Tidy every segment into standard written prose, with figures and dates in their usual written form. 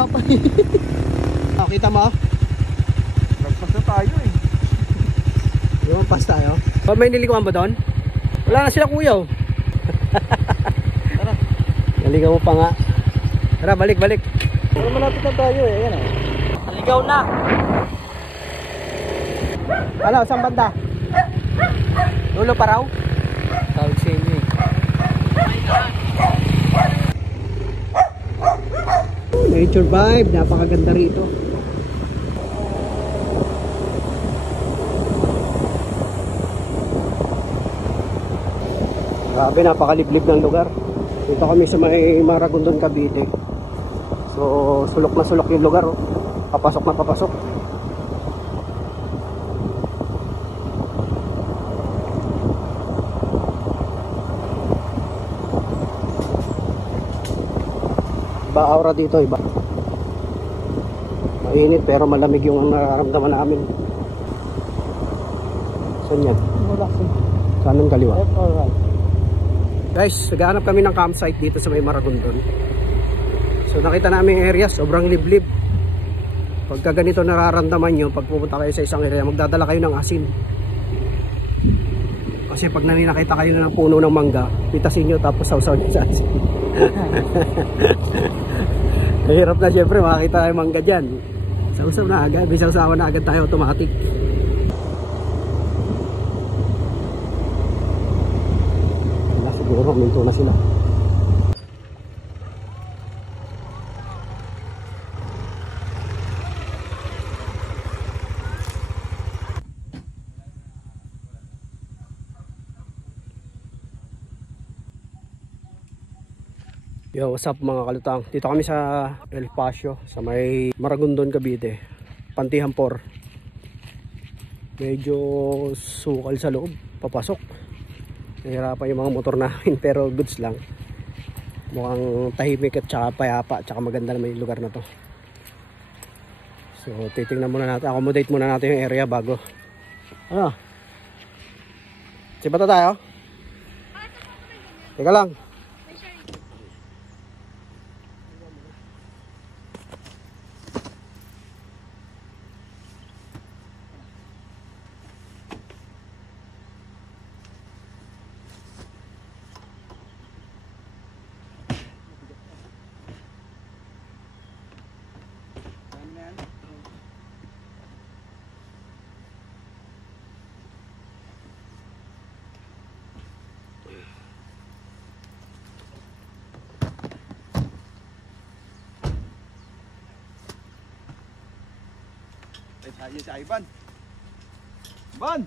nga pa eh. Nakita mo? Nagpas na tayo eh. Lumampas tayo. May nilikuan ba doon? Wala na sila kuya oh. Tara. Naligaw mo pa nga. Tara, balik. Pero malapit na tayo eh. Ayan oh. Naligaw na. Ano, saan banda? Dulo pa raw? Tawag sa inyo eh. Nature vibe, napakaganda rito. Grabe, napakaliblib ng lugar. Dito kami sa may Maragondon, Cavite. So, sulok na sulok yung lugar. Oh. Papasok na papasok. Iba aura dito, iba. Mainit pero malamig yung nararamdaman namin. Saan yan? Saan ang kaliwa? Alright. Guys, naghahanap kami ng campsite dito sa may Maragondon. So nakita namin yung area, sobrang liblib. Pagka ganito nararamdaman nyo, pag pupunta kayo sa isang area, magdadala kayo ng asin. Kasi pag nakita kayo na ng puno ng mangga, pitasin nyo tapos sausaw nyo sa asin. Mahirap na syempre makakita tayo mangga dyan. Sausaw na agad, may sausawan na agad tayo automatic. Siguro minto na sila. Yo, what's up mga kalutang? Dito kami sa El Pasio, sa may Maragondon, Cavite. Pantihan 4. Medyo sukal sa loob, papasok. Nahirapan yung mga motor namin pero goods lang. Mukhang tahimik at saka payapa at saka maganda naman yung lugar na to. So titingnan muna natin, accommodate muna natin yung area bago. Ano? Sipata tayo? Teka lang. Tayo sa Ivan. Ivan!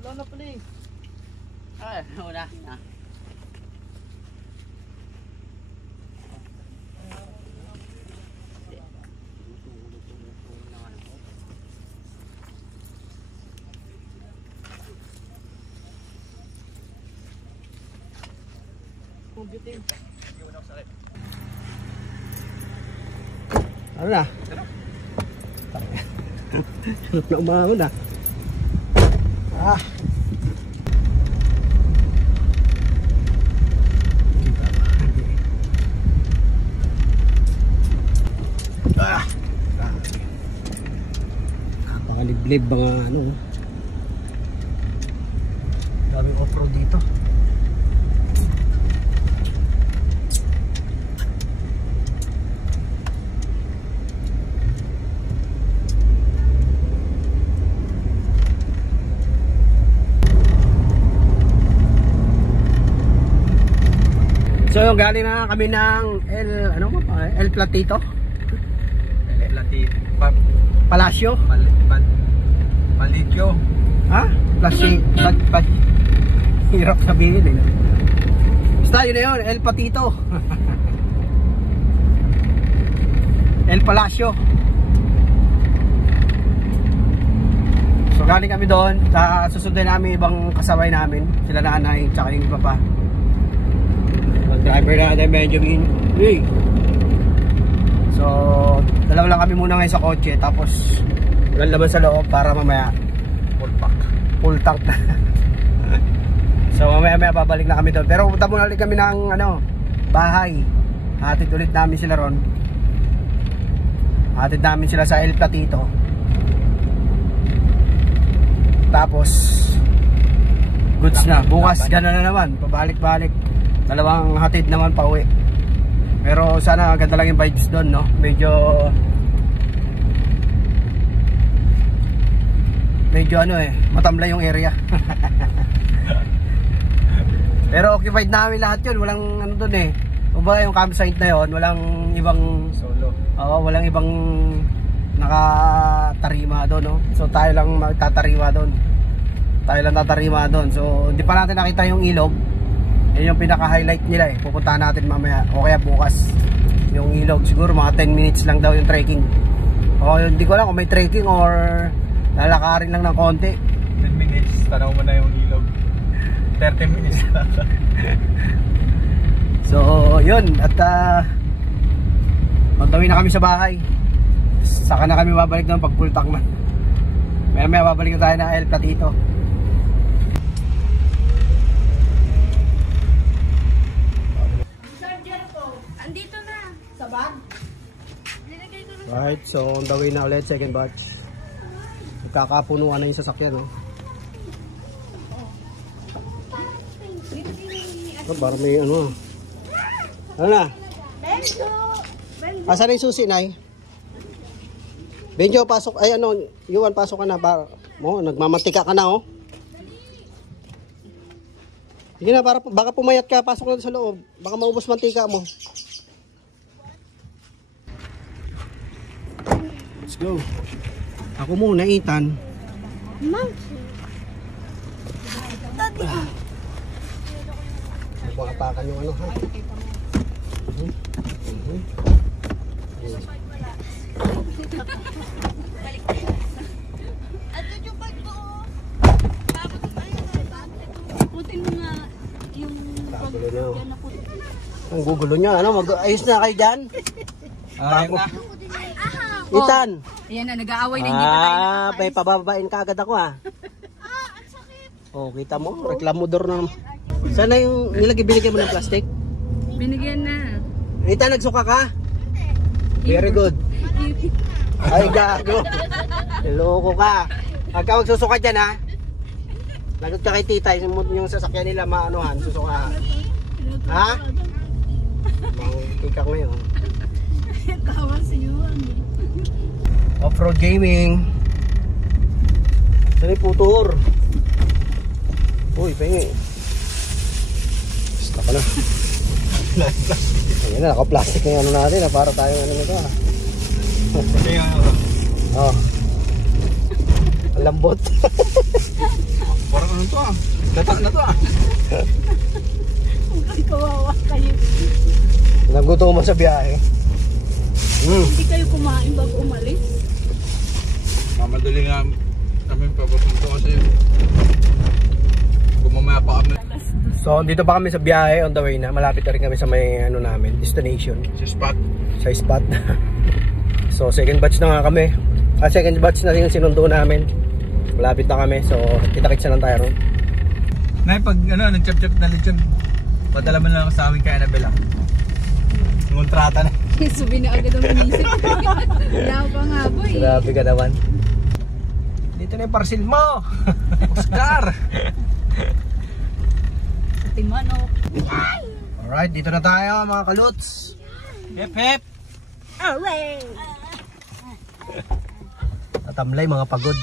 Wala na pala eh. Ay, wala na. Ano na? Hanap na umahon na. Ah. Ah. Napakaliblib mga ano. Daming off-road dito. So galing na kami ng El Platito. El Platito. Palacio. Paligyo. Ha? Hirap sabihin eh. Basta yun na yun, El Patito. El Palacio. So galing kami doon, susundan namin ibang kasabay namin, sila nanay, tsaka yung iba pa. Driver natin, Benjamin. Hey. So, dalawa lang kami muna ngayon sa kotse, tapos walang laban sa loob para mamaya full tank na. So mamaya babalik na kami doon. Pero punta muna ulit kami ng bahay. Hatid ulit namin sila ron. Hatid namin sila sa El Platito. Tapos goods na. Bukas gano'n na naman. Pabalik-balik. Dalawang hatid naman pa uwi. Pero sana ganda lang yung vibes doon, no? Medyo matamlay yung area. Pero occupied namin lahat yun. Walang doon eh. Kumbaga yung campsite na yun, walang ibang solo. Oo, walang ibang nakatarima doon, no? So tayo lang magtatarima doon. So hindi pa natin nakita yung ilog. Yun yung pinaka-highlight nila eh. Pupuntahan natin mamaya o kaya bukas. Yung ilog siguro mga 10 minutes lang daw yung trekking. O hindi ko alam kung may trekking or lalakarin lang ng konti. 10 minutes, tanaw mo na yung ilog. 30 minutes na. So yun, at magtawin na kami sa bahay. Saka na kami babalik ng pagpultak na. Maya babalik na tayo na El Platito. Andito na. Sa bag? Right, so on the way na ulit, second batch. Magkakapunuan na yung sasakyan, no? Oh, parang may ano na? Benjo! Asan na yung susi, Nay? Benjo, pasok. Ay, Yuan, pasok ka na. Nagmamantika ka na, oh. Sige na, baka pumayat ka. Pasok na sa loob. Baka maubos mantika mo. Let's go. Ako muna, Ethan. Apakan yung ha. Putin mo nga yung Ang gugulo nyo. Ayos na kayo dyan? Ethan. Ayan na, nag-aaway na hindi pa tayo. May pababain ka agad ako, ha. Ang sakit. Oh, kita mo, reklamodor na naman. Sana yung binigyan mo ng plastic? Binigyan na. Ethan, nagsuka ka? Very good. Ay, gago. Loko ka. Pagka magsusuka dyan, ha? Lagot ka kay tita, yung sasakyan nila maanuhan, susuka. Ha? Mangkikak ngayon. Kawas yun. Off-road gaming. Saan yung putor? Uy, pengi. Basta ka na. Ayan na, naka-plastic na yung ano natin, ha? Para tayo ano nito, ha? Oh. Ang lambot. Parang ano to, ah? Data na to, ah. Ang kawawa kayo. Naguto mo sa biyahe. Hindi kayo kumain bago umalis. Mamadali nga kami papapunto kasi kumamaya pa kami So, dito pa kami sa biyahe on the way na. Malapit na rin kami sa may ano namin, destination. sa spot. So, second batch na nga kami. Second batch na yung sinundo namin. Malapit na kami. So, kita-kits na lang tayo ron. Nay, pag nag-chop-chop na lechon, padala mo na lang sa amin kay Annabelle. Ngontrata na. Subi na agad ang inisip. Wala pa nga boy. Grabe ka naman. Dito na yung parcel mo. Oscar. Timano. Alright, dito na tayo mga kaluts. Hep hep. Alright. Tatamlay mga pagod.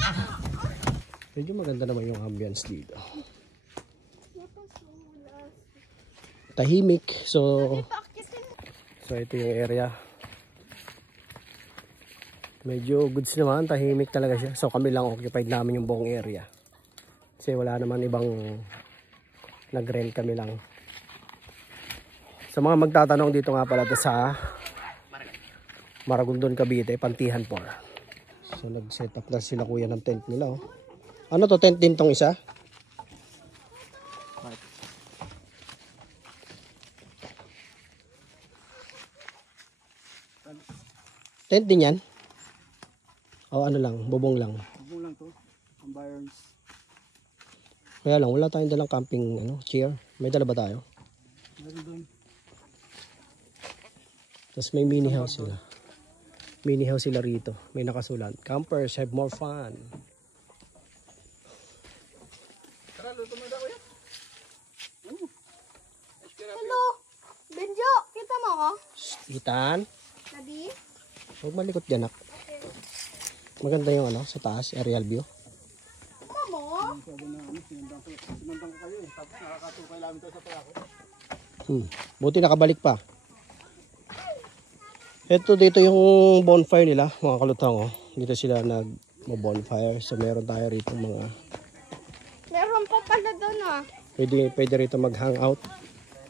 Medyo maganda naman yung ambience dito. tahimik. So ito yung area. Medyo goods naman, tahimik talaga siya. So kami lang occupied namin yung buong area. Kasi wala naman ibang nag-rent, kami lang. Sa mga magtatanong, dito nga pala to sa Maragondon, Cavite, Pantihan po. So nag-set up na sila kuya ng tent nila. Oh. Ano to, tent din tong isa? Tent din yan? O ano lang, bubong lang. Bubong lang to. Environs. Kaya lang, wala tayong dalang camping chair. May dala ba tayo? Meron doon. Tapos may mini house sila. Mini house sila rito. May nakasulat. Campers have more fun. Tara, luto mo daw yan. Hello! Benjo! Kita mo ako? Itan, Daddy? huwag malikot dyan, nak. Maganda yung sa taas, aerial view. Mamo? Sinandang ko kayo eh. Tapos nakakatukay namin tayo sa Payako. Buti nakabalik pa. Ito dito yung bonfire nila, mga kalutang. Dito sila nag-bonfire. So meron tayo rito mga... Meron pa pala doon ah. Pwede rito mag-hangout.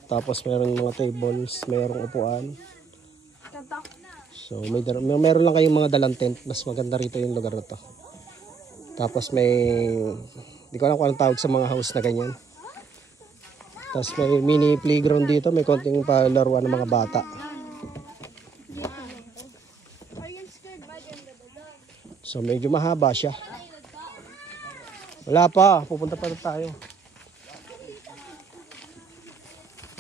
Tapos meron mga tables, merong upuan. Tatak. So meron lang kayong mga dalang tent. Mas maganda rito yung lugar na to. Tapos may... Di ko alam kung anong tawag sa mga house na ganyan. Tapos may mini playground dito. May konting palaruan ng mga bata. So medyo mahaba siya. Wala pa. Pupunta pa tayo.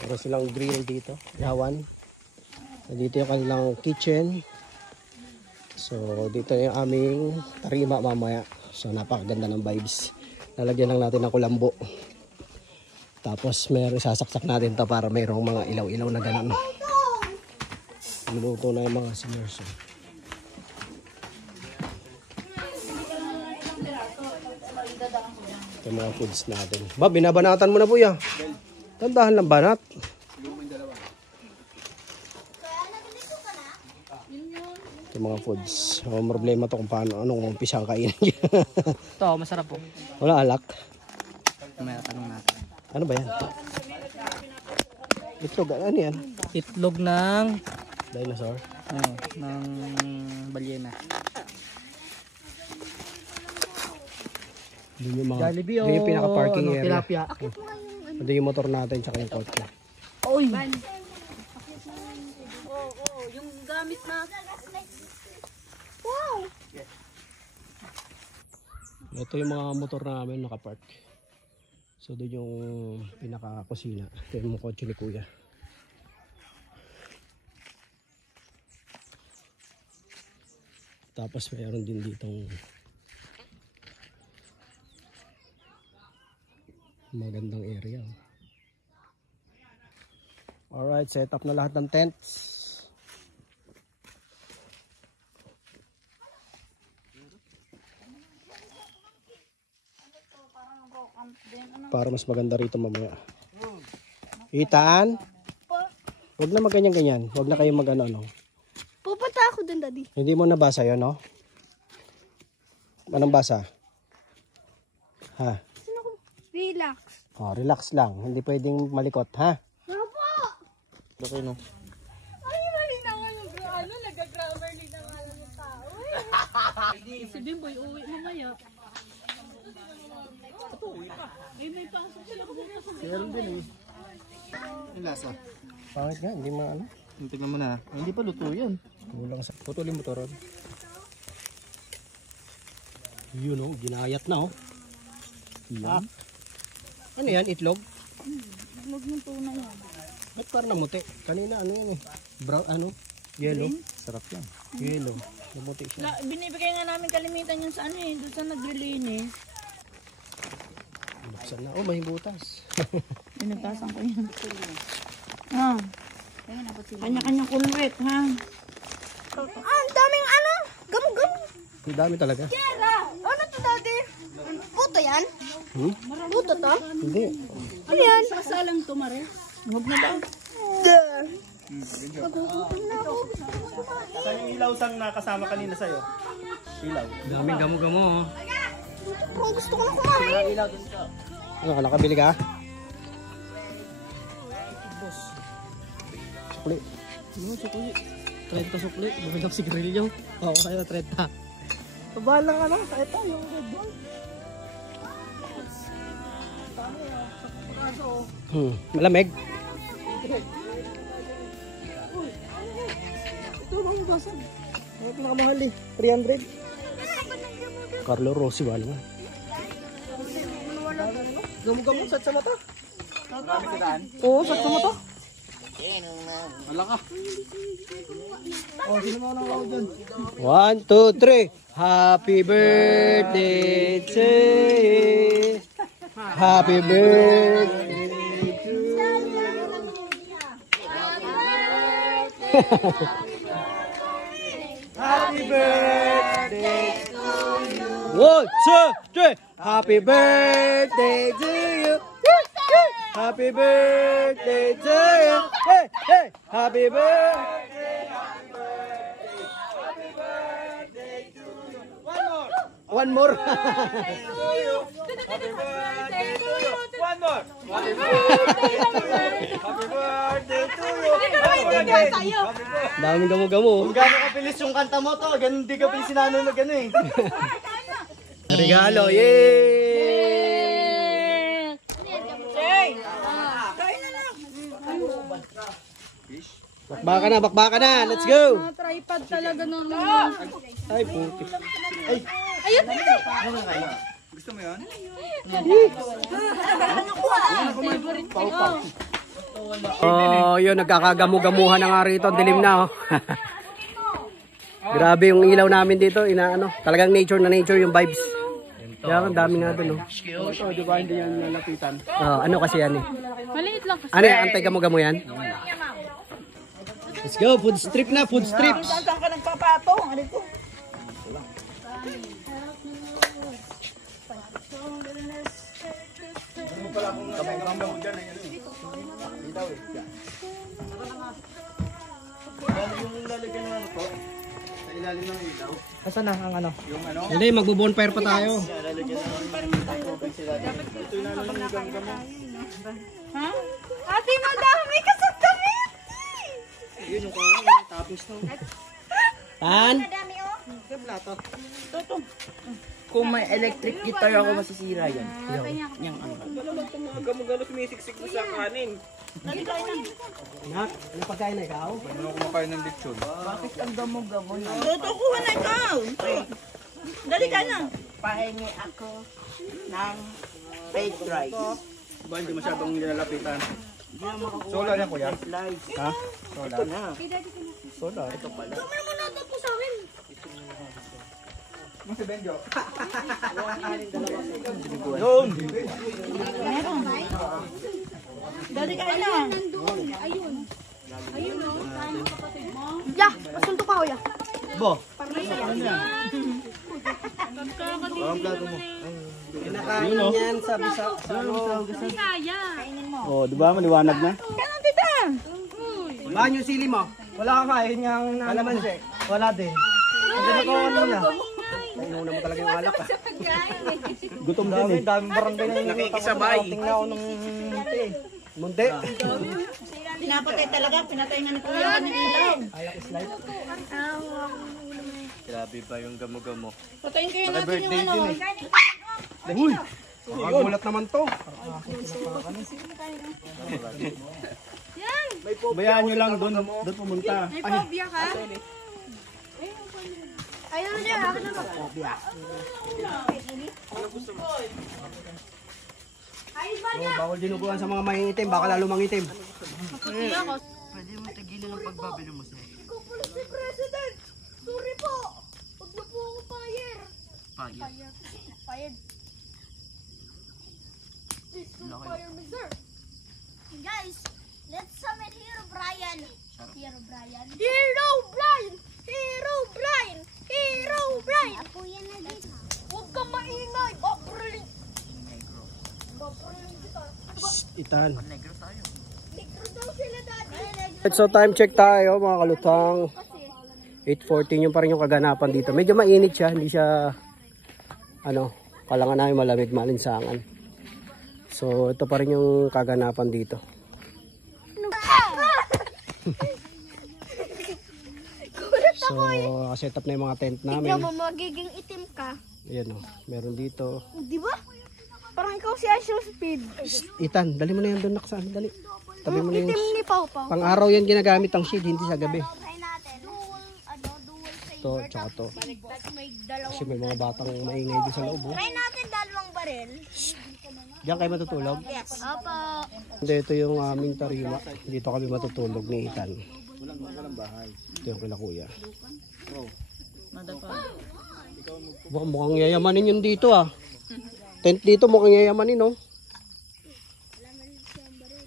Meron silang grill dito. Yawan. Dito yung kanilang kitchen. So dito yung aming tarima mamaya. So napakaganda ng vibes. Lalagyan lang natin ng kulambo. Tapos meron sasaksak natin to para mayroong mga ilaw-ilaw na ganun. Niluto na yung mga seniors. Ito yung mga foods natin. Ba, binabanatan mo na po yan. Tandahan lang banat. Ito yung mga foods. Problema to kung paano, anong umpisa ang kainin. Ito, masarap po. Wala alak. May tanong natin. Ano ba yan? Itlog, ano yan? Itlog ng Dinosaur. ng balyena. Doon yung mga, Jollibee doon yung pinaka-parking area. tilapia. Doon yung motor natin tsaka yung kotse. Oy! Yung gamit na. Wow! Ito yung mga motor namin nakapark. So doon yung pinaka-kusina. Ito yung kotse ni kuya. Tapos mayroon din ditong magandang area. Alright, set up na lahat ng tents. Para mas maganda rito mamaya. Itaan? Huwag na magganyan-ganyan. Huwag na kayo mag-ano. Pupunta ako dun, Daddy. Hindi mo nabasa yun, no? Anong basa? Ha? Relax. Oh, relax lang. Hindi pwedeng malikot, ha? Opo! Okay, no? Ay, mali na nga yung nag-grammarly na nga lang yung tao. Si Bimboy, uwi mamaya. May pasok sila bukas. Meron din eh. Yung lasa. Pangit nga, hindi maano. Tingnan mo na. Hindi pa luto yan. Kulang sa putulin mo to, Ron. Yun, oh. Ginayat na, oh. Ah. Ano yan? Itlog? Itlog ng tuna yan. Ba't parang namuti? Kanina, ano yan eh? Brown, ano? Yellow? Sarap yan. Yellow. Namuti siya. Binibigay nga namin kalimitan yun sa ano eh. Doon sa naglilinis. Buksan na. Oh, may butas. Pinagtasan ko yan. Ha? Kanya-kanya kulwit, ha? Ang daming ano? Gam-gam. Ang dami talaga. Kera! Ano to, Daddy? Puto yan? Hmm? Puto to? Hindi. Ano yan? Masalang tumare. Huwag na ba? Sa yung ilaw sang nakasama kanina sa'yo. Ilaw. Daming gamo-gamo. Bro, gusto ko na kumain. Ano, nakabili ka? Sukli. Ano, sukli? 30 sukli. Bumili ako sigarilyo. Oo, kaya 30. Pabalang ano, ito yung Red Bull. Malamig. Ito bang basan? May pinakamahal eh, 300. Carlo Rossi ba naman? Gamot-gamot, sat sa mata. Marami sa daan. Oo, sat sa mata. Wala ka. Oh, sino mo nang ako dyan? 1, 2, 3. Happy birthday to you. Happy birthday to you. Happy birthday! 1, 2, 3. Happy birthday to you. Happy birthday to you. Hey, hey. Happy birthday. One more. Happy birthday to you! One more! Happy birthday to you! Daming gamo-gamo. Kung gano'n kapilis yung kanta mo to, ganun di ka pilis sinanay mag ano eh. Regalo. Yay! Bakbaka na. Let's go. Tripod talaga ng Ay, puti. Ayun dito. Gusto mo yun? Favorite ko. Oh, yun, nagkakagamu-gamuhan na nga rito. Ang dilim na, oh. Grabe yung ilaw namin dito. Talagang nature na nature yung vibes. Kaya ang dami nga doon, oh. Ito, di ba hindi yan nalapitan? Ano kasi yan, eh? Maliit lang kasi. Ano yan? Antay-gamu-gamu yan? Let's go, food strip na, food strips. Saan ka nagpapatong? Ano ito? Yung lalagyan ng ano po, sa ilalim ng ilaw. Asan na ang ano? Yung ano, Hindi, magbo-bonfire pa tayo. lalagyan ng tubig sila. Ito yung nalang yung gam-gam. Ha? Ate, madami ka sa damit! Yun yung kaya, tapos no. Tan? Madami oh. Toto. Kung may electric guitar ako masisira yan. Yung ano. Gamo-gamo sumisiksik mo sa kanin. Nak, ano pagkain na ikaw? Paano ako kumakain ng lechon? Bakit ang gamo-gamo na? Toto, kuha na ikaw. Dali ka na. Pahingi ako ng fake rice. Ba, hindi masyadong nilalapitan. Solar yan, kuya? Ha? Solar? Ito na. Solar? Ito pala. Kamera mo natin po sa amin. Mas si Benjo. Yun! Dali ka na. Nandun. Ayun. Ayun o. Saan ang kapatid mo? Ya, pasunto ka kuya. Bo! Ang plato mo. Kinakain yan sa bisa. Hindi kaya. Oh, di ba? Maliwanag na? Kanan tita. Bahan yung sili mo. Wala ka kain niyang nalamansi. Wala din. Hindi na ko ano na. Inuuna mo talaga yung alak, ah. Gutom din eh. Daming barangay na nakikisabay. Tingnan ako ng munti. Munti. Pinapatay talaga. Pinatay na ni Kuya ng ilaw. Alak is life. Grabe ba yung gamo-gamo? Patayin kayo natin yung ano. Uy! Magulat naman to. Bayaan nyo lang doon pumunta. May phobia ka? Ayun niya, akin na ba? Oh, bawal dinuguan sa mga mangingitim. Baka lalo mangitim. Maputi ako. Pwede mo tigilan ang pagbabili mo sa'yo. Kupulis si President! Sorry po! Huwag na po ako fire! Fire. Fired. Please don't fire me, sir! Guys, let's summon Hero Brian. Hero Brian. Hero Brian! Hero Brian! Hero Brian! Ako yan na dito. Huwag kang maingay! Babril! Babril kita! Itan. Negro tayo. Negro So time check tayo mga kalutang. 8:14 yung pa rin yung kaganapan dito. Medyo mainit siya, hindi siya kalangan namin malamig, malinsangan. So ito pa rin yung kaganapan dito. So set up na yung mga tent namin. Tignan mo, magiging itim ka. Ayan o, meron dito. Di ba? Parang ikaw si Asher Speed. Ethan, dali mo na yan doon nakasaan, dali. Tabi mo na yung... Itim ni Pau Pau. Pang araw yan ginagamit ang shade, hindi sa gabi. Try natin. Dual Ito, tsaka to. may dalawang. Kasi may mga batang maingay din sa loob. Oh. Try natin dalawang baril. Diyan kayo matutulog? Yes. Opo. Hindi, ito yung aming tarima. Dito kami matutulog ni Ethan. Ito yung kila kuya. Mukhang yayamanin yun dito ah. Tent dito mukhang yayamanin oh.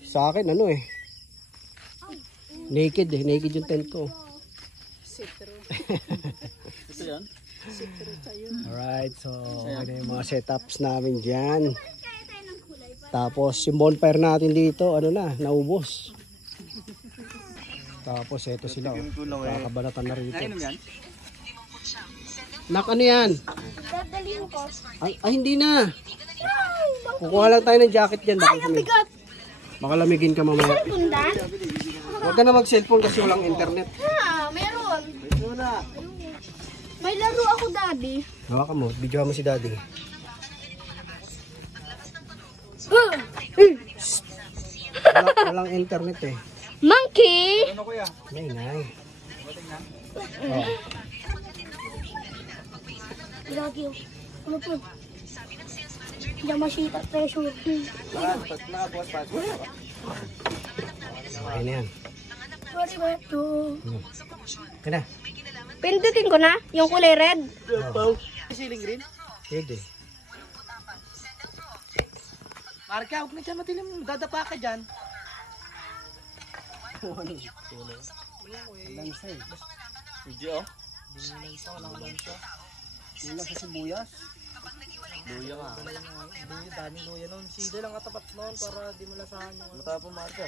Sa akin naked naked yung tent ko. Alright, so ano yung mga setups namin dyan. Tapos yung bonfire natin dito, naubos. Tapos eto sila kakabanatan na rito. Nak, ano yan? Dadalhin ko. Ay hindi na. Kukuha lang tayo ng jacket dyan. Ay, ang bigat. Baka lamigin ka mamaya. Pundan? Huwag ka na mag-cellphone kasi walang internet. Meron. May laro ako, Daddy. Hawakan mo, video mo si Daddy. Walang internet eh. Monkey! Nay. Lagi. Ano po? Yamashita treasure. Ayun na yan. Kaya na. Pindutin ko na yung kulay red. Pwede. Marka, huwag na dyan matilim. Dadapa ka dyan. Lansay. Video? Wala sa sibuyas. Luya ka. Daming luya nun. Sida lang katapat noon para di mo lasahan yung Mata po Marco.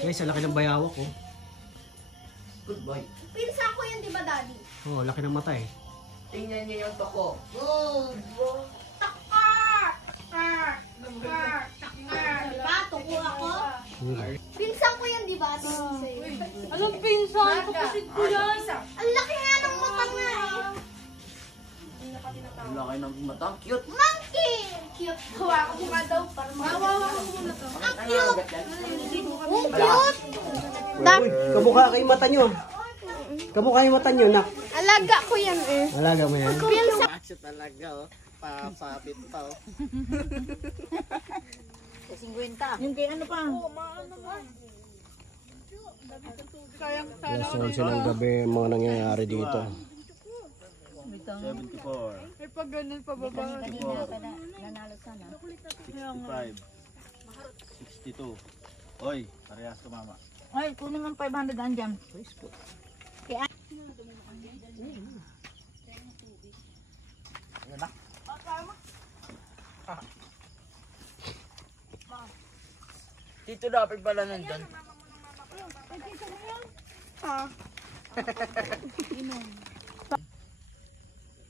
Guys, laki ng bayawak oh. Pinsan ko yun, di ba, Daddy? Oh, laki ng mata eh. Tingnan niyo yung toko. Pato ko ako. Pinsan ko yan, di ba? Anong pinsan? Kapatid ko yan. Ang laki nga ng mata nga eh. Ang laki ng mata. Cute. Monkey! Cute. Hawakan mo nga daw. Hawakan mo muna to. Ang cute! Ang cute! Uy, kamukha kayo mata nyo. Kamukha yung mata nyo, nak. Alaga ko yan eh. Alaga mo yan. Pinsan. Action talaga oh. Papapit pa oh. Hindi, ano pa? Alas 11 ng gabi, mga nangyayari dito. 74. Ay, pag ganun pababa. Nanalo sana. 65. 62. Oy, parehas tumama. Ay, kunin mo 500 andyan. Dito dapat pala nandun.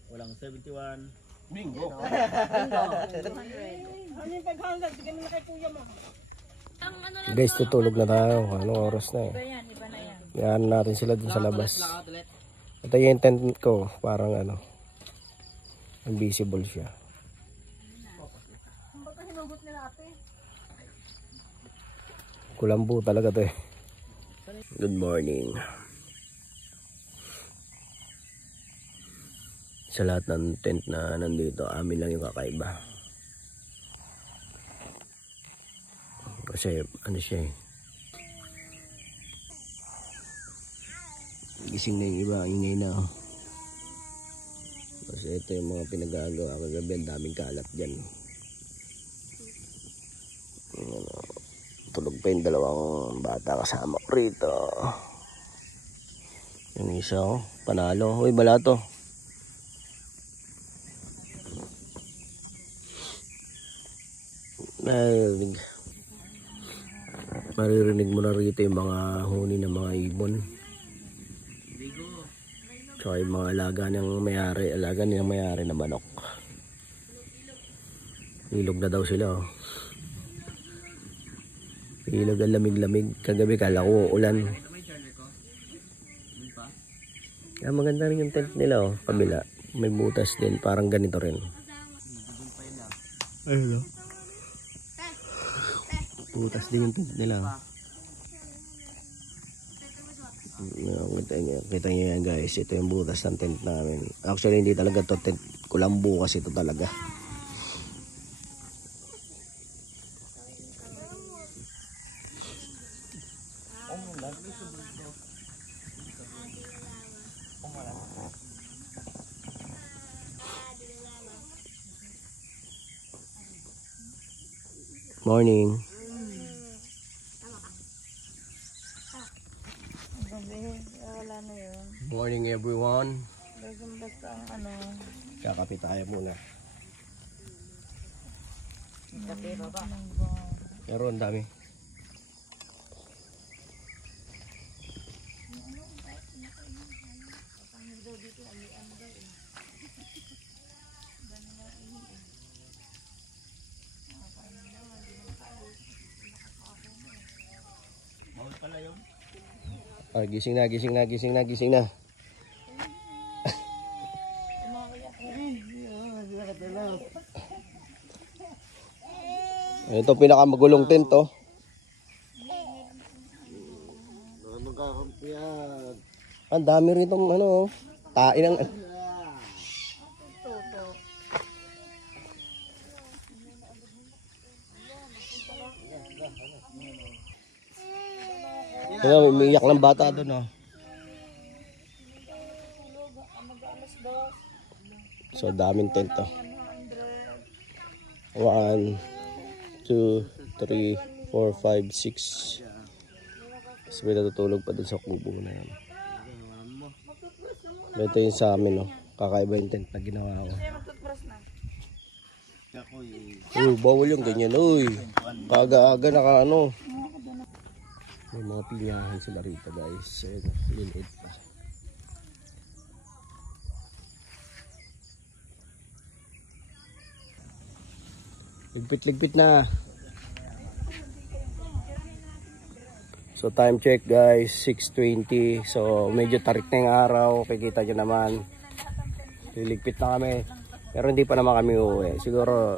Walang 71. Bingo. Guys, tutulog na tayo. Anong oras na eh? Yan natin sila dun sa labas. Ito yung tent ko. Parang invisible siya. Kulambo talaga to eh. Good morning. Sa lahat ng tent na nandito, amin lang yung kakaiba. Kasi siya eh. Gising na yung iba, ingay na oh. Kasi ito yung mga pinagagawa kagabi, ang daming kalat dyan. Tulog pa yung dalawang bata kasama ko rito. Yung isa oh, panalo. Uy, balato. Maririnig mo na rito yung mga huni ng mga ibon. Tsaka yung mga alaga niyang mayari na manok. Ilog na daw sila, oh. Ilog ang lamig-lamig. Kagabi kala ko ulan. Kaya maganda rin yung tent nila, oh. Kabila. May butas din. Parang ganito rin. Ayun, oh. Butas din yung tent nila, oh. Kita nyo yan, guys. Ito yung butas ng tent namin. Actually hindi talaga to tent. Kulambo kasi ito talaga. Morning. Wala na yun. Morning everyone. Basta ang ano. Kakapit tayo muna. Pero ang dami. Ah, gising na. Ito pinakamagulong tent, oh. Ang dami rin itong ano, tain ng... May umiiyak ng bata doon, oh. So daming tent, oh. 1, 2, 3, 4, 5, 6. Tapos may natutulog pa dun sa kubo na yan. Ito yung sa amin, oh. Kakaiba yung tent na ginawa ko. Uy, bawal yung ganyan, uy. Kaga-aga naka ano. May mga pinyahan sila rito, guys. Ayun, liliit pa. Ligpit na. So time check, guys, 6:20. So medyo tarik na yung araw. Kikita nyo naman. Liligpit na kami. Pero hindi pa naman kami uuwi. Siguro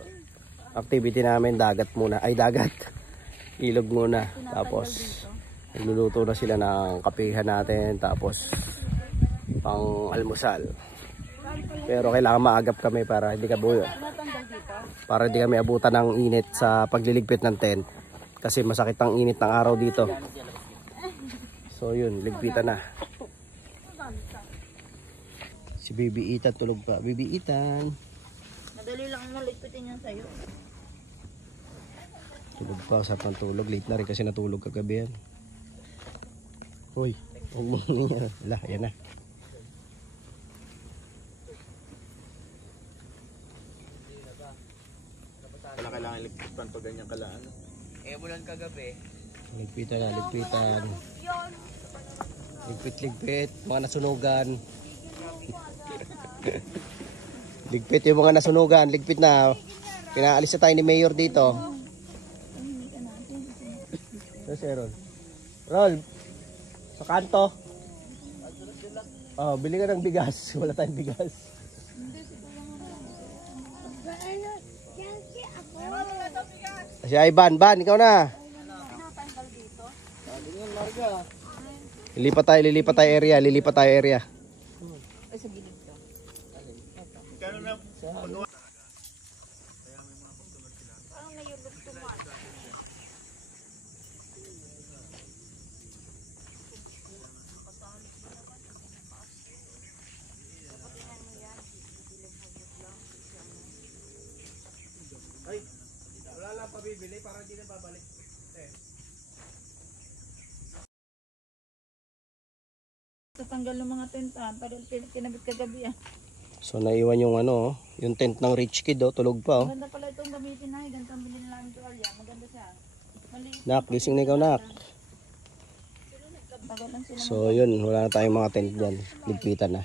activity namin dagat muna. Ay, dagat. Ilog muna. Tapos nagluluto na sila ng kapihan natin. Tapos pang almusal. Pero kailangan maagap kami para hindi kami abutan ng init sa pagliligpit ng tent. Kasi masakit ang init ng araw dito. So yun, ligpitan na. Si Baby Ethan tulog pa. Baby Ethan. Madali lang mo ligpitin yan sa'yo. Tulog pa, usapang tulog. Late na rin kasi natulog kagabi yan. Hoy, huwag mo niya. Wala, yan na. Wala kailangan ligpitan pag ganyan kalaan. Bulan kagabi. Ligpitan na, ligpitan. Ligpit, mga nasunugan. Ligpit yung mga nasunugan, ligpit na. Pinaalis na tayo ni Mayor dito. Rol, sa kanto. Oh, bili ka ng bigas. Wala tayong bigas. Si Ivan, ikaw na. Lilipat tayo area. Ay, sa gilid ka. Parang nayulog tuman. Ay, wala lang pabibili para hindi na babalik. Tatanggal ng mga tenta, pero tinabit kagabi yan. So naiwan yung ano, yung tent ng rich kid, oh, tulog pa, oh. Maganda pala itong gamitin na, ganito ang binili namin tuwalya, maganda siya. Nak, gising na ikaw, nak. So yun, wala na tayong mga tent dyan. Ligpitan na.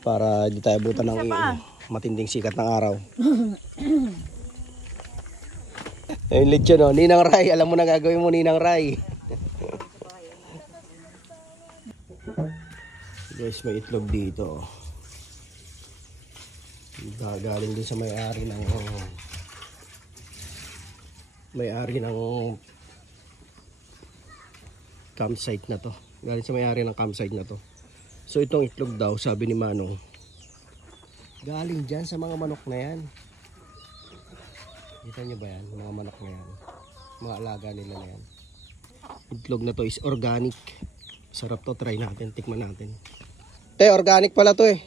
Para di tayo abutan ng matinding sikat ng araw. Ayun, lechon, no? Ninang Ray, alam mo na gagawin mo, Ninang Ray. Guys, may itlog dito. Galing din sa may-ari ng campsite na to. Galing sa may-ari ng campsite na to. So itong itlog daw, sabi ni Manong, galing dyan sa mga manok na yan. Kita nyo ba yan? Mga manok na yan. Mga alaga nila na yan. Itlog na to is organic. Sarap to, try natin, tikman natin. Te, organic pala to eh.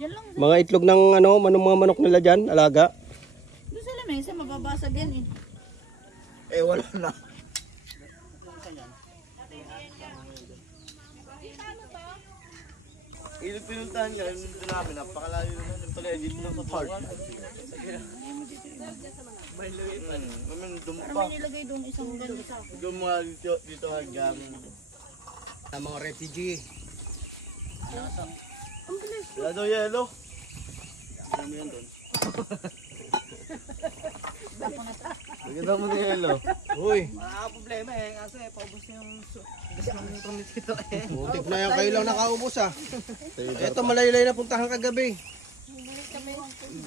Yan lang. Mga itlog ng mga manok nila dyan, alaga. Doon sa lamesa, mababasag yan eh. Eh, wala na. Pinuntahan niya, yung dito namin, napakalayo na yung pala, dito lang sa park. May luwi pa. May dumpa. Parang may nilagay doon isang ganda sa akin. Yung mga dito hanggang. Ang mga refugee. Wala daw yelo. Dami yan doon. Maganda mo na yelo. Uy, Problema eh, kasi paubos yung gas ng tronit dito eh. butik na yan kayo lang nakaubos ah. Eto, malaylay na puntahan kagabi.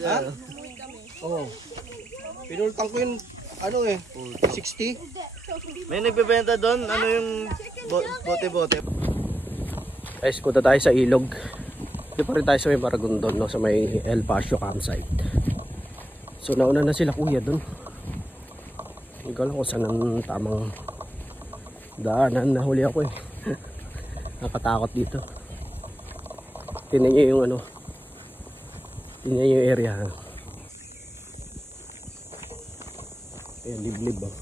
Ha? Oo. Pinultang ko yung 60. May nagbebenta doon, ano yung bote-bote. Guys, punta tayo sa ilog. Di pa rin tayo sa may Maragondon, no? Sa may El Pasio campsite. So nauna na sila kuya doon. Hindi ko alam kung saan ang tamang daanan. Nahuli ako eh. Nakatakot dito. Tingnan nyo yung tingnan nyo yung area. Ayan, liblib oh.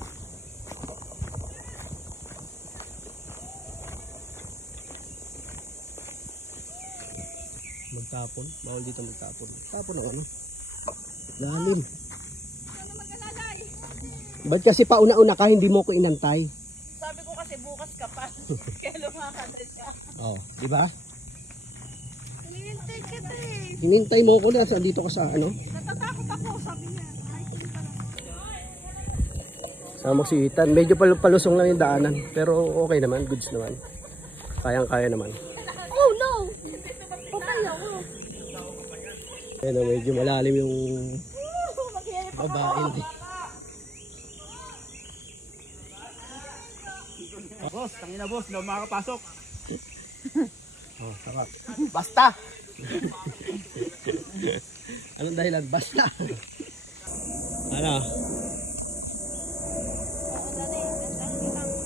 Magtapon. Bawal dito magtapon. Tapon ako lalim. Ba't kasi pauna-una ka, hindi mo ko inantay? Sabi ko kasi bukas ka pa. Kaya lumakad ka. Oo, di ba? Hinihintay kita eh. Hinintay mo ko na, dito ka sa Natatakot ako, sabi niya. sa Maksitan. Medyo palusong lang yung daanan, pero okay naman, goods naman. Kayang-kaya naman. Oh no! Patay ako. Ayun, medyo malalim yung babae. Boss, tangina boss, hindi ako makakapasok. Oh, tara. Basta! Anong dahilan? Basta. Ano?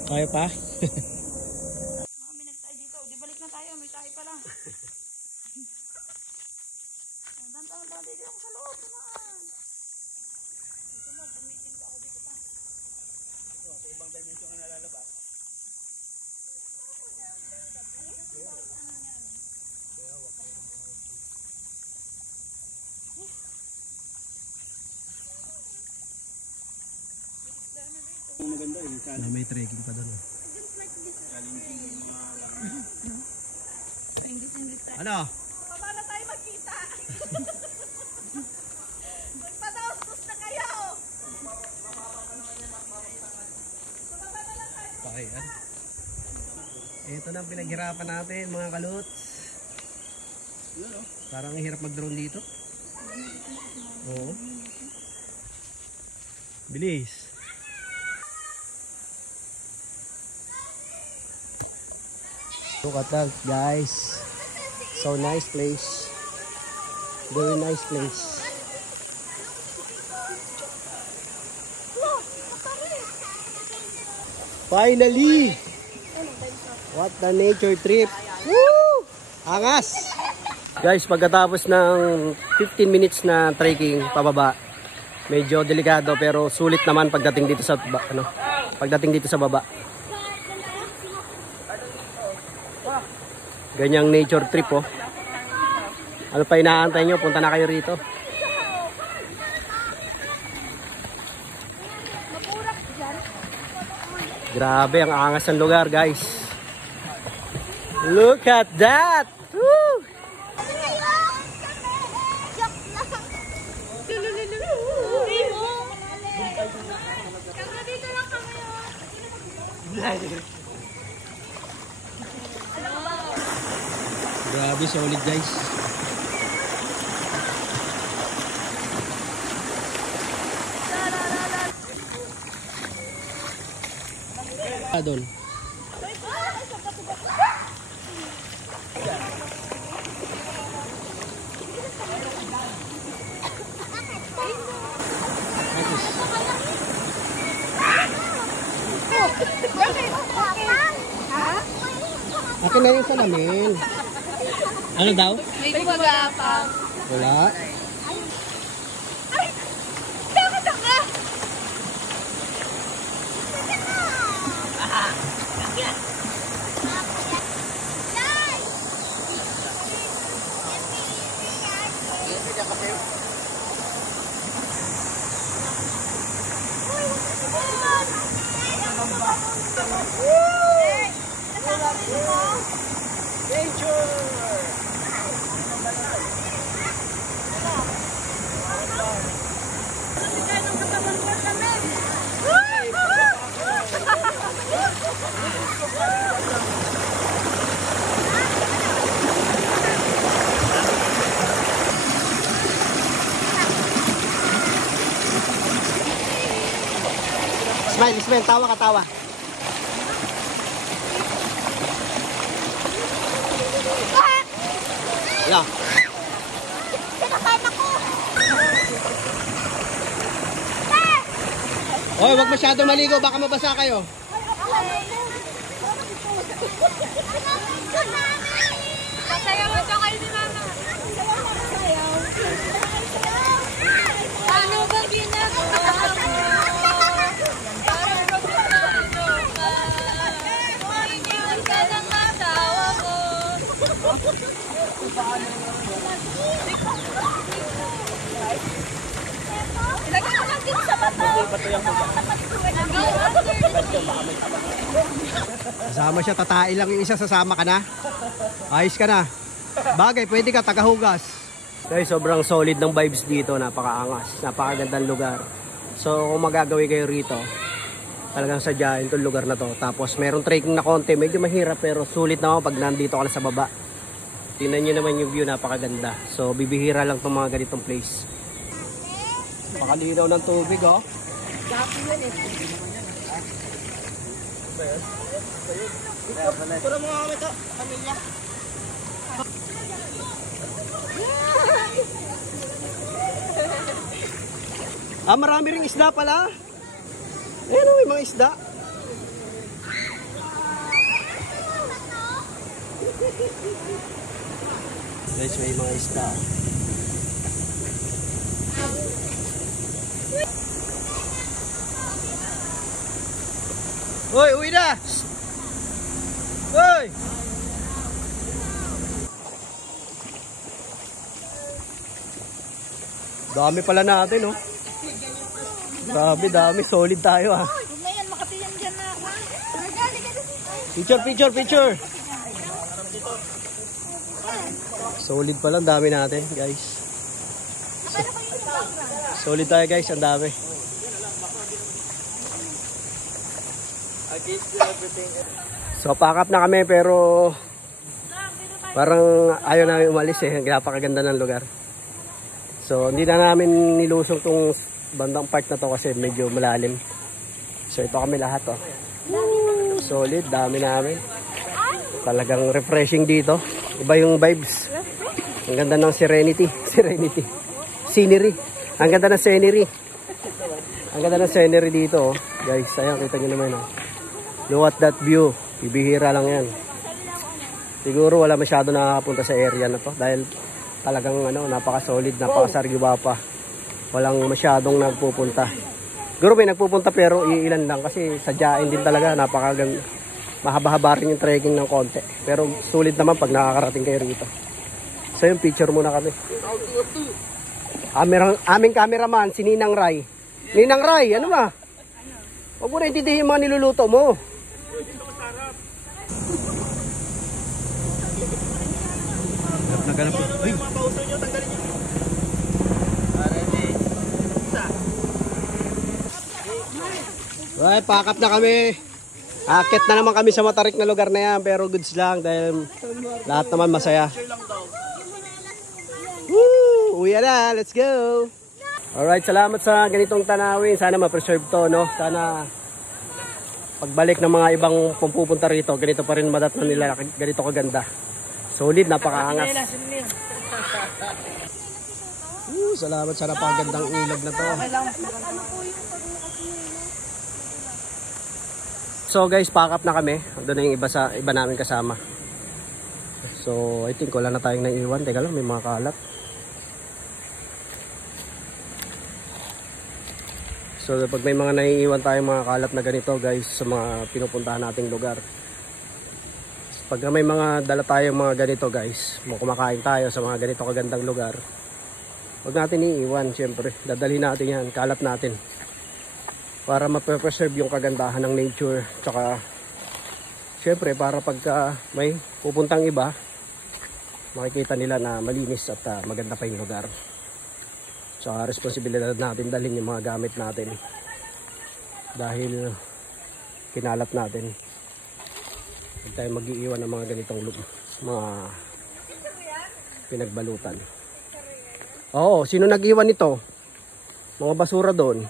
Kaya pa? Kami nagtayo dito. Di balik na tayo. May tayo pala. Dantahan pa dito ako sa loob. Tumaan. Dito mo, tumitin ka ako dito pa. Sa ibang dimension ka nalalabas. Na may trekking pa doon. Ano? Para tayo magkita. Magpadaustos na kayo. Pakihan. Ito na ang pinaghirapan natin mga kaluts. Parang hirap mag-drone dito. Oo. Bilis. Look at that, guys. So nice place. Very nice place. Finally! What a nature trip! Woo! Angas! Guys, pagkatapos ng 15 minutes na trekking pababa, medyo delikado pero sulit naman pagdating dito sa baba. Ganyang nature trip oh. Ano pa inaantay nyo? Punta na kayo rito. Grabe, ang angas ng lugar, guys. Look at that! Woo! Grabe, solid guys. Doon. Akin na yung salamin. Ano daw? May gumagapang. Wala. Smile, smile, tawa ka, tawa. Wala. Sinakain ako. Hoy, wag masyadong maligo, baka mabasa kayo. Sasayaw ito kayo ni Mama. Ano ba ginagawa mo? Para magpapalo ka. Iniwan ka ng asawa mo. Ilagay mo lang dito sa bato. Kasama siya, tatai lang yung isa, sasama ka na. Ayos ka na. Bagay, pwede ka, tagahugas. Guys, sobrang solid ng vibes dito, napakaangas, napakagandang lugar. So, kung magagawin kayo rito, talagang sadyain itong lugar na to. Tapos, merong trekking na konti, medyo mahirap, pero sulit naman pag nandito ka na sa baba. Tingnan nyo naman yung view, napakaganda. So, bibihira lang itong mga ganitong place. Napakalinaw ng tubig, oh. Puro mga kami to, pamilya. Ah, marami ring isda pala. Ayan, oh, may mga isda. Guys, may mga isda. Hoy, uwi na! Hoy! Dami pala natin, oh. Grabe, dami. Solid tayo, ah. Huwag na yan, makapiyan dyan na ako. Picture, picture, picture! Solid pala, ang dami natin, guys. Solid tayo, guys. Ang dami. So, pack up na kami, pero parang ayaw namin umalis, eh. Napakaganda ng lugar. So, hindi na namin nilusong tong bandang part na to kasi medyo malalim. So, ito kami lahat, oh. Solid, dami namin. Talagang refreshing dito. Iba yung vibes. Ang ganda ng serenity. Scenery. Ang ganda ng scenery. Ang ganda ng scenery dito, oh. Guys, ayan, kita nyo naman, oh. Look at that view. Bibihira lang yan. Siguro wala masyado nakapunta sa area na to dahil talagang napaka-solid, napaka-sariwa pa. Walang masyadong nagpupunta. Siguro may nagpupunta pero iilan lang kasi sadyain din talaga. Napakaganda. Mahaba-haba rin yung trekking ng konti. Pero sulit naman pag nakakarating kayo rito. So yung picture muna kami. Aming cameraman, si Ninang Ray. Ninang Ray, ano ba? Huwag mo na intindihin yung mga niluluto mo. Naganap ko. Uy! Right, pack up na kami. Akit na naman kami sa matarik na lugar na yan, pero goods lang dahil lahat naman masaya. Woo! Uwi na, let's go! Alright, salamat sa ganitong tanawin. Sana ma-preserve to, no? Sana pagbalik ng mga ibang pumpupunta rito, ganito pa rin madatnan nila, ganito kaganda. Solid, napakaangas. Salamat sa napagandang ilog na to. So guys, pack up na kami. Doon na yung iba namin kasama. So I think wala na tayong naiiwan. Teka lang, may mga kalat. So pag may mga naiiwan tayong mga kalat na ganito guys, sa mga pinupuntahan nating lugar. Pag may mga dala tayong mga ganito guys, kumakain tayo sa mga ganito kagandang lugar, huwag natin iiwan, syempre. Dadalhin natin yan, kalat natin. Para ma-preserve yung kagandahan ng nature. Tsaka, syempre, para pagka may pupuntang iba, makikita nila na malinis at maganda pa yung lugar. Tsaka, responsibilidad natin dalhin yung mga gamit natin. Dahil, kinalat natin. Huwag tayo mag-iiwan ng mga ganitong mga pinagbalutan. Oo, sino nag-iwan nito? Mga basura doon.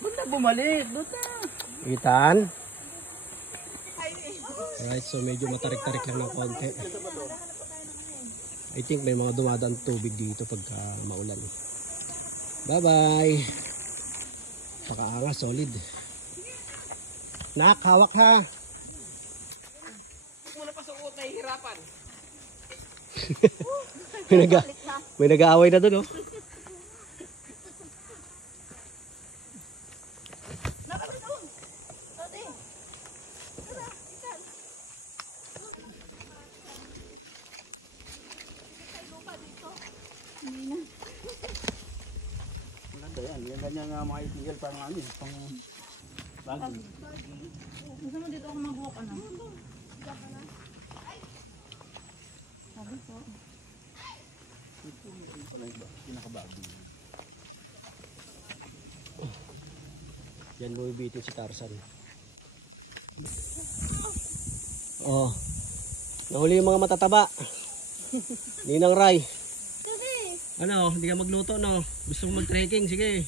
Ba't na bumalik? Doon na. Itan. Alright, so medyo matarik-tarik lang ng konti. I think may mga dumadaan tubig dito pagka maulan. Bye-bye. Pakaangas, solid. Nak, hawak ha. Muna pa sa utay, hirapan. may nag-aaway na doon, oh. Maganda yan. Yan ganyan nga mga ideal pang ano eh. Pang bagay. Gusto mo dito ako mag-walk ano? Sabi ko. Pinakabagay. Yan bumibitin si Tarzan. Oh. Nahuli yung mga matataba. Ninang Ray. Ano, hindi ka magluto, no? Gusto mo mag-trekking? Sige.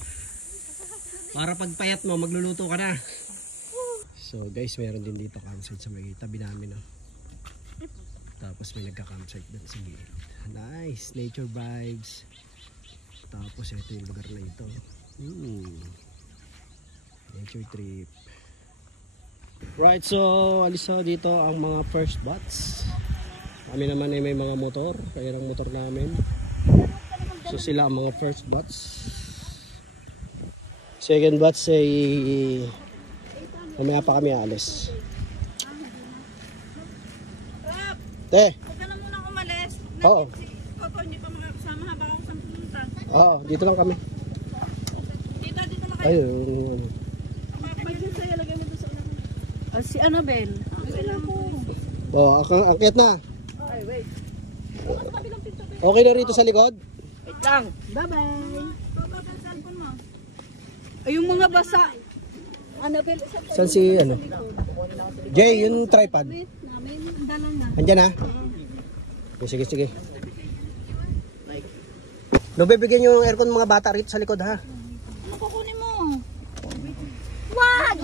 Para pagpayat mo, magluluto ka na. So guys, meron din dito campsite sa may tabi namin, no? Tapos may nagka-campsite din sa gilid. Nice, nature vibes. Tapos ito yung lugar na ito. Nature trip. Right, so alis na dito ang mga first bats. Kami naman ay may mga motor, kaya ng motor namin. So sila ang mga first bats. Second bats ay mamaya pa kami aalis. Te! Huwag ka na muna umalis. Oo. Ako hindi pa makakasama habang ako saan pumunta. Oo, dito lang kami. Dito na kayo. Ayun. Mag-sasaya, lagay mo doon sa ulan. Si Annabel. Wala po. Oh, akyat na. Okay na rito sa likod? Wait lang. Bye-bye. Ay, yung mga basa. Annabel, Saan si ano? Jay, yung tripod. namin, dalang na. Andyan ha? Sige, sige. No, bibigyan yung aircon mga bata rito sa likod ha. Ano kukunin mo? Wag!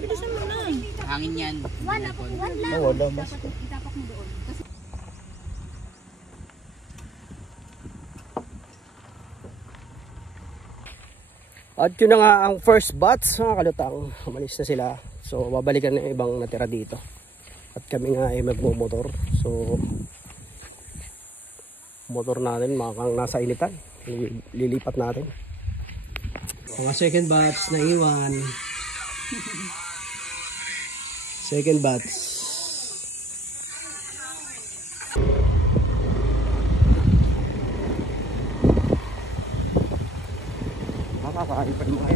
Bilisan mo na. Hangin yan. Wala po, wala. Wala mas. Itapak mo doon. At yun na nga ang first batch, mga kalutang. Umalis na sila. So babalikan na yung ibang natira dito. At kami nga ay magmumotor. So motor natin makakang nasa initan. Lilipat natin. Mga second batch na iwan. Second batch. Nakakain pa yung mga